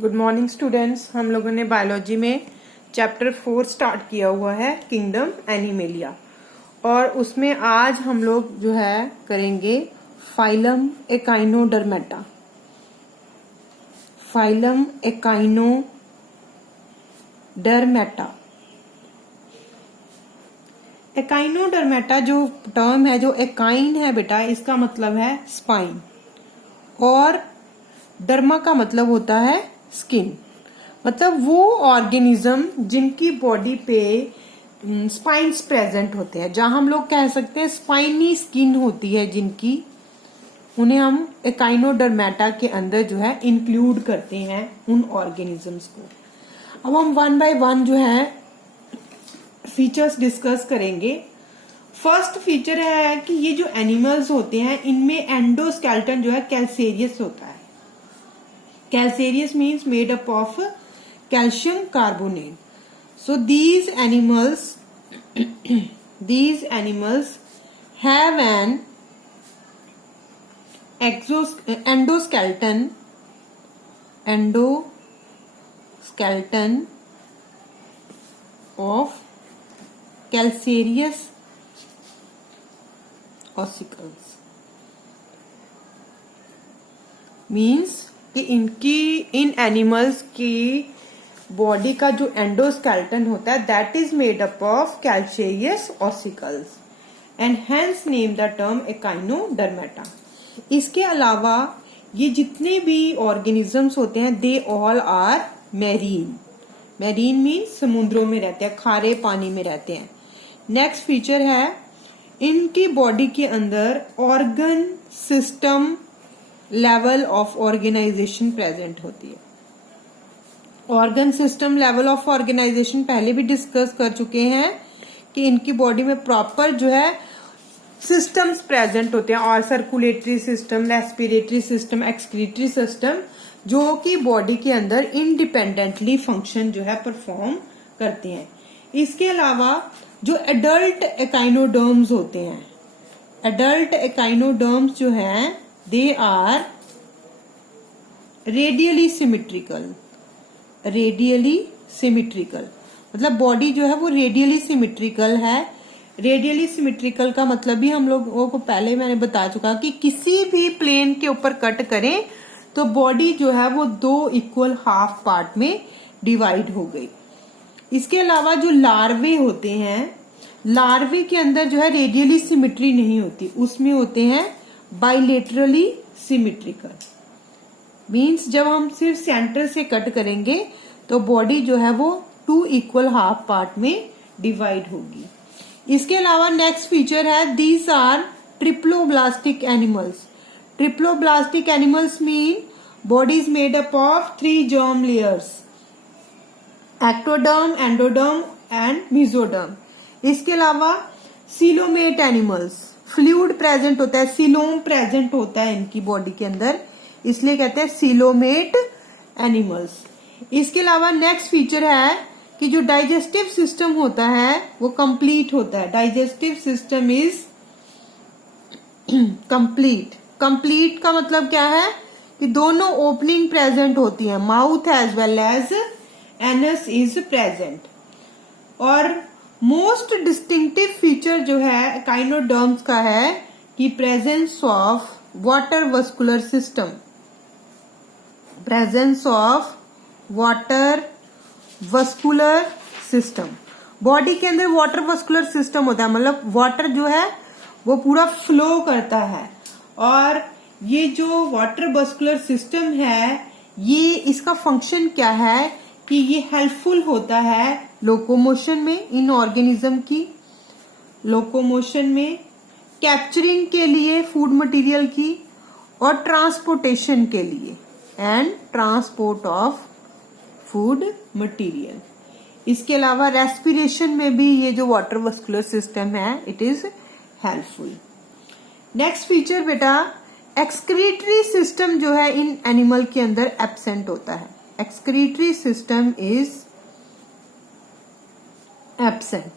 Good morning students. हम लोगों ने बायोलॉजी में चैप्टर 4 स्टार्ट किया हुआ है, किंगडम एनिमेलिया, और उसमें आज हम लोग जो है करेंगे phylum echinodermata. Phylum echinodermata. Echinodermata जो टर्म है, जो एकाइन है बेटा, इसका मतलब है स्पाइन, और डर्मा का मतलब होता है स्किन। मतलब वो ऑर्गेनिज्म जिनकी बॉडी पे स्पाइन्स प्रेजेंट होते हैं, जहां हम लोग कह सकते हैं स्पाइनी स्किन होती है जिनकी, उन्हें हम एकाइनोडर्मेटा के अंदर जो है इंक्लूड करते हैं उन ऑर्गेनिजम्स को। अब हम वन बाय वन जो है फीचर्स डिस्कस करेंगे। फर्स्ट फीचर है कि ये जो एनिमल्स होते हैं इनमें एंडोस्केलेटन जो है कैल्सेरियस होता है। Calcareous means made up of calcium carbonate. So these animals have an endoskeleton of calcareous ossicles. Means कि इन एनिमल्स की बॉडी का जो एंडोस्केलेटन होता है that is made up of calcareous ossicles and hence name the term Echinodermata. इसके अलावा ये जितने भी ऑर्गेनिजम्स होते हैं they all are marine. Marine means समुद्रों में रहते हैं, खारे पानी में रहते हैं। नेक्स्ट फीचर है इनकी बॉडी के अंदर organ system level of organisation present होती है। Organ system level of organisation पहले भी डिस्कस कर चुके हैं कि इनकी बॉडी में प्रॉपर जो है सिस्टम्स प्रेजेंट होते हैं, और circulatory system, respiratory system, excretory system, जो कि बॉडी के अंदर इंडिपेंडेंटली फंक्शन जो है परफॉर्म करते हैं। इसके अलावा जो एडल्ट एकाइनोडर्म्स होते हैं, एडल्ट एकाइनोडर्म्स जो हैं they are radially symmetrical मतलब बॉडी जो है वो रेडियली सिमिट्रिकल है। रेडियली सिमिट्रिकल का मतलब भी हम लोगों को पहले मैंने बता चुका कि किसी भी प्लेन के ऊपर कट करें तो बॉडी जो है वो दो इक्वल हाफ पार्ट में डिवाइड हो गई। इसके अलावा जो लार्वे होते हैं, लार्वे के अंदर जो है रेडियली सिमिट्री नहीं होती, उसमें होते हैं बाइलेटरली सिमिट्रिकल। मीन्स जब हम सिर्फ सेंटर से कट करेंगे तो बॉडी जो है वो टू इक्वल हाफ पार्ट में डिवाइड होगी। इसके अलावा नेक्स्ट फीचर है these are triploblastic animals. Triploblastic animals mean body is made up of 3 germ layers, ectoderm, endoderm and mesoderm. इसके अलावा सीलोमेट एनिमल्स, फ्लूइड प्रेजेंट होता है, सीलोम प्रेजेंट होता है इनकी बॉडी के अंदर, इसलिए कहते हैं सीलोमेट एनिमल्स। इसके अलावा नेक्स्ट फीचर है कि जो डाइजेस्टिव सिस्टम होता है वो कंप्लीट होता है। Digestive system is complete. Complete का मतलब क्या है कि दोनों ओपनिंग प्रेजेंट होती है, mouth as well as anus is present. और मोस्ट डिस्टिंक्टिव फीचर जो है एकाइनोडर्म्स का है कि presence of water vascular system, presence of water vascular system. Body के अंदर वाटर वस्कुलर सिस्टम होता है, मतलब वाटर जो है वो पूरा फ्लो करता है, और ये जो वाटर वस्कुलर सिस्टम है ये इसका फंक्शन क्या है कि ये हेल्पफुल होता है लोकोमोशन में, इन ऑर्गेनिज्म की लोकोमोशन में, कैप्चरिंग के लिए फूड मटेरियल की, और ट्रांसपोर्टेशन के लिए and transport of food material. इसके अलावा रेस्पिरेशन में भी ये जो वाटर वस्कुलर सिस्टम है it is helpful. Next feature बेटा एक्सक्रीटरी सिस्टम जो है इन एनिमल के अंदर एब्सेंट होता है। Excretory system is absent.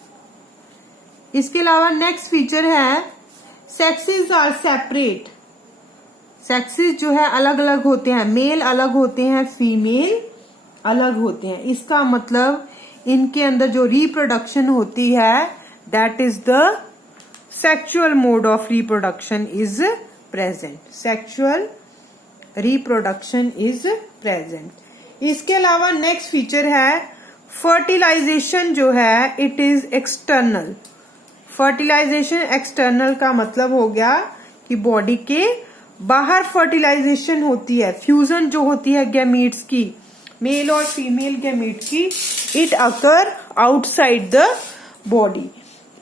इसके अलावा नेक्स्ट फीचर है सेक्सेस आर सेपरेट। सेक्सेस जो है अलग अलग होते हैं, मेल अलग होते हैं, फीमेल अलग होते हैं। इसका मतलब इनके अंदर जो रिप्रोडक्शन होती है that is the sexual mode of reproduction is present. Sexual reproduction is present. इसके अलावा नेक्स्ट फीचर है फर्टिलाइजेशन जो है it is external. Fertilisation external का मतलब हो गया कि बॉडी के बाहर फर्टिलाइजेशन होती है, फ्यूजन जो होती है गैमीट्स की, मेल और फीमेल गैमीट की, it occur outside the body.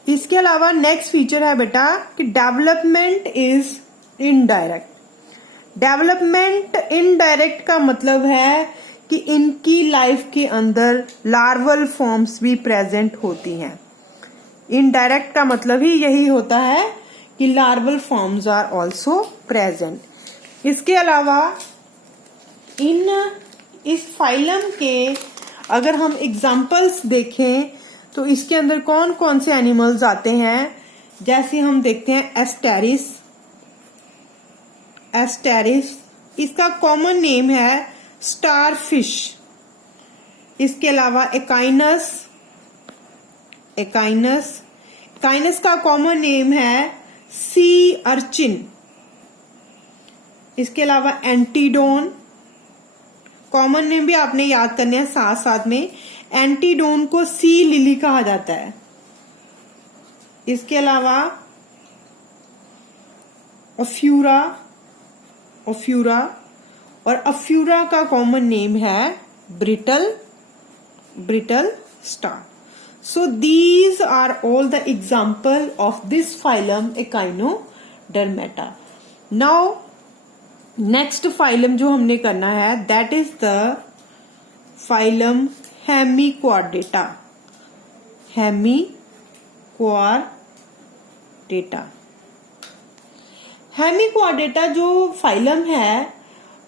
इसके अलावा नेक्स्ट फीचर है बेटा कि development is indirect. Development indirect का मतलब है कि इनकी लाइफ के अंदर लार्वल फॉर्म्स भी प्रेजेंट होती हैं। इनडायरेक्ट का मतलब ही यही होता है कि larval forms are also present. इसके अलावा इस फाइलम के अगर हम एग्जाम्पल्स देखें तो इसके अंदर कौन कौन से एनिमल्स आते हैं, जैसे हम देखते हैं एस्टेरिस। एस्टेरिस इसका कॉमन नेम है स्टार फिश। इसके अलावा एकाइनस। एकाइनस का कॉमन नेम है सी अर्चिन। इसके अलावा एंटीडोन, कॉमन नेम भी आपने याद करने हैं साथ साथ में। एंटीडोन को सी लिली कहा जाता है। इसके अलावा अफ्यूरा और अफ्यूरा का कॉमन नेम है brittle star. So these are all the example of this phylum Echinodermata. Now next phylum जो हमने करना है that is the phylum Hemichordata. Hemichordata जो phylum है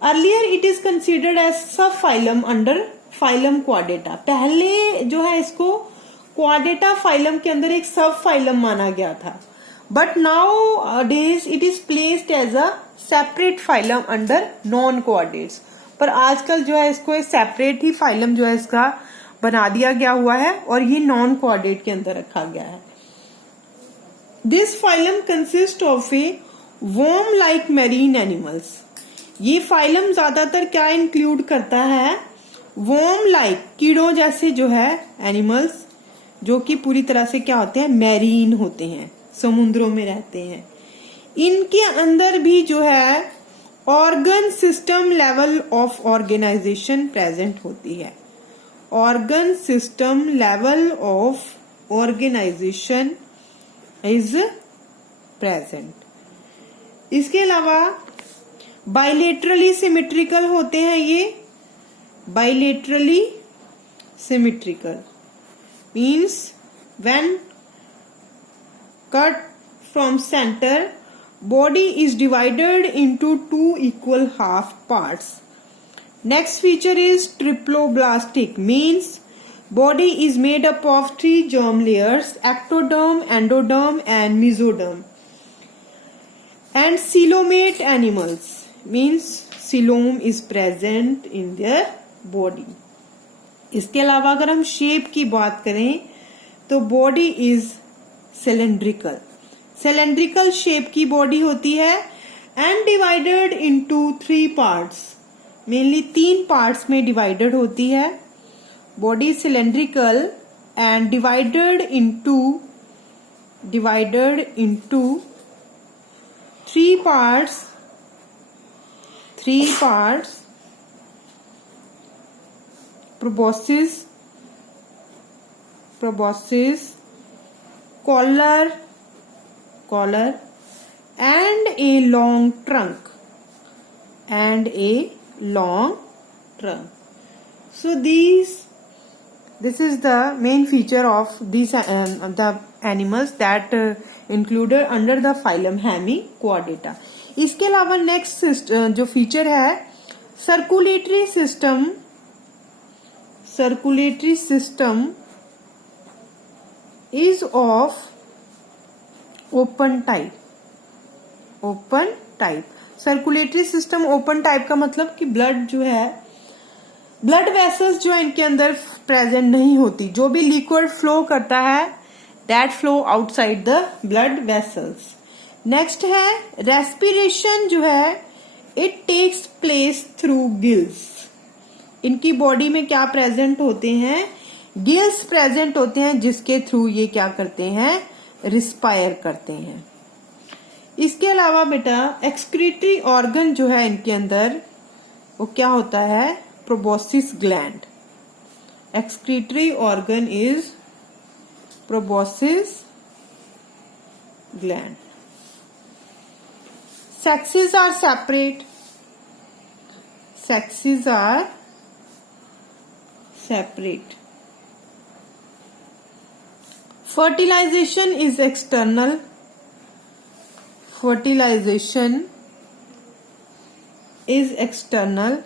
earlier it is considered as subphylum under phylum Chordata. पहले जो है इसको क्वाडेटा फाइलम के अंदर एक सब फाइलम माना गया था, but nowadays it is placed as a separate phylum under non chordates. पर आजकल जो है इसको एक सेपरेट ही फाइलम जो है इसका बना दिया गया हुआ है और ये नॉन क्वाडेट के अंदर रखा गया है। This phylum consist of A worm like marine animals. ये फाइलम ज्यादातर क्या इंक्लूड करता है, वर्म लाइक कीड़ों जैसे जो है एनिमल्स जो कि पूरी तरह से क्या होते हैं, मैरीन होते हैं, समुद्रों में रहते हैं। इनके अंदर भी जो है organ system level of organisation present होती है। Organ system level of organisation is present. इसके अलावा बाइलेटरली सिमेट्रिकल होते हैं ये। Bilaterally symmetrical means when cut from center body is divided into two equal half parts. Next feature is triploblastic, means body is made up of 3 germ layers: ectoderm, endoderm and mesoderm. And coelomate animals means coelom is present in their body. इसके अलावा अगर हम shape की बात करें तो body is cylindrical. Cylindrical shape की body होती है and divided into 3 parts. Mainly 3 parts में डिवाइडेड होती है। Body cylindrical and divided into 3 parts proboscis, collar and a long trunk. So this is the main feature of these the animals that included under the phylum Hemichordata. इसके अलावा next जो feature है circulatory system is of open type। Circulatory system open type का मतलब कि blood जो है blood vessels जो इनके अंदर प्रेजेंट नहीं होती, जो भी लिक्विड फ्लो करता है that flow outside the blood vessels. Next है रेस्पिरेशन जो है it takes place through gills. इनकी बॉडी में क्या प्रेजेंट होते हैं, गिल्स प्रेजेंट होते हैं जिसके थ्रू ये क्या करते हैं, रिस्पायर करते हैं। इसके अलावा बेटा एक्सक्रीटरी ऑर्गन जो है इनके अंदर वो क्या होता है, proboscis gland. Excretory organ is proboscis gland. Sexes are separate. Sexes are separate. Fertilization is external. Fertilization is external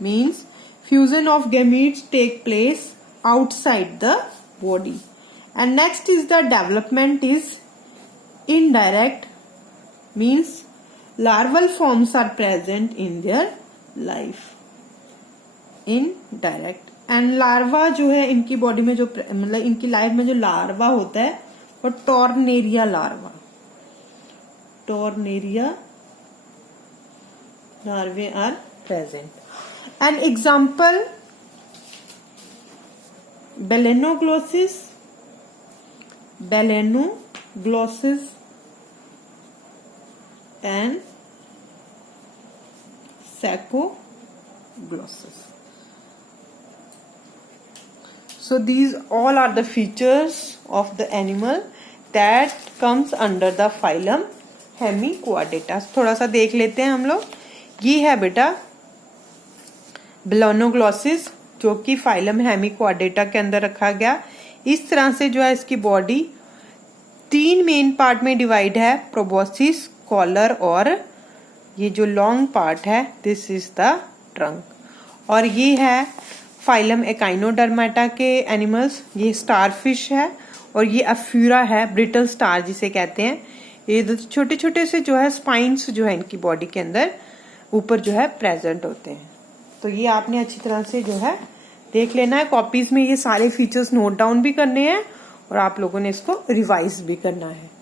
means fusion of gametes take place outside the body. And next is the development is indirect means larval forms are present in their life. Indirect and larva जो है इनकी body में जो मतलब इनकी life में जो larva होता है वो tornaria larva, tornaria larvae are present. An example Balanoglossus, Balanoglossus and Saccoglossus. So these all are the features of the animal that comes under the phylum Hemichordata. थोड़ा सा देख लेते हैं हम लोग। ये है बेटा Balanoglossus जो कि फाइलम हेमिक्वार्डेटा के अंदर रखा गया। इस तरह से जो है इसकी बॉडी 3 मेन पार्ट में डिवाइड है, प्रोबोसिस, कॉलर और ये जो लॉन्ग पार्ट है दिस इज द ट्रंक। और ये है फाइलम एकाइनोडर्मेटा के एनिमल्स, ये स्टारफिश है और ये अफ्यूरा है, ब्रिटल स्टार जिसे कहते हैं। ये छोटे छोटे से जो है स्पाइन्स जो है इनकी बॉडी के अंदर ऊपर जो है प्रेजेंट होते हैं। तो ये आपने अच्छी तरह से जो है देख लेना है, कॉपीज में ये सारे फीचर्स नोट डाउन भी करने हैं और आप लोगों ने इसको रिवाइज भी करना है।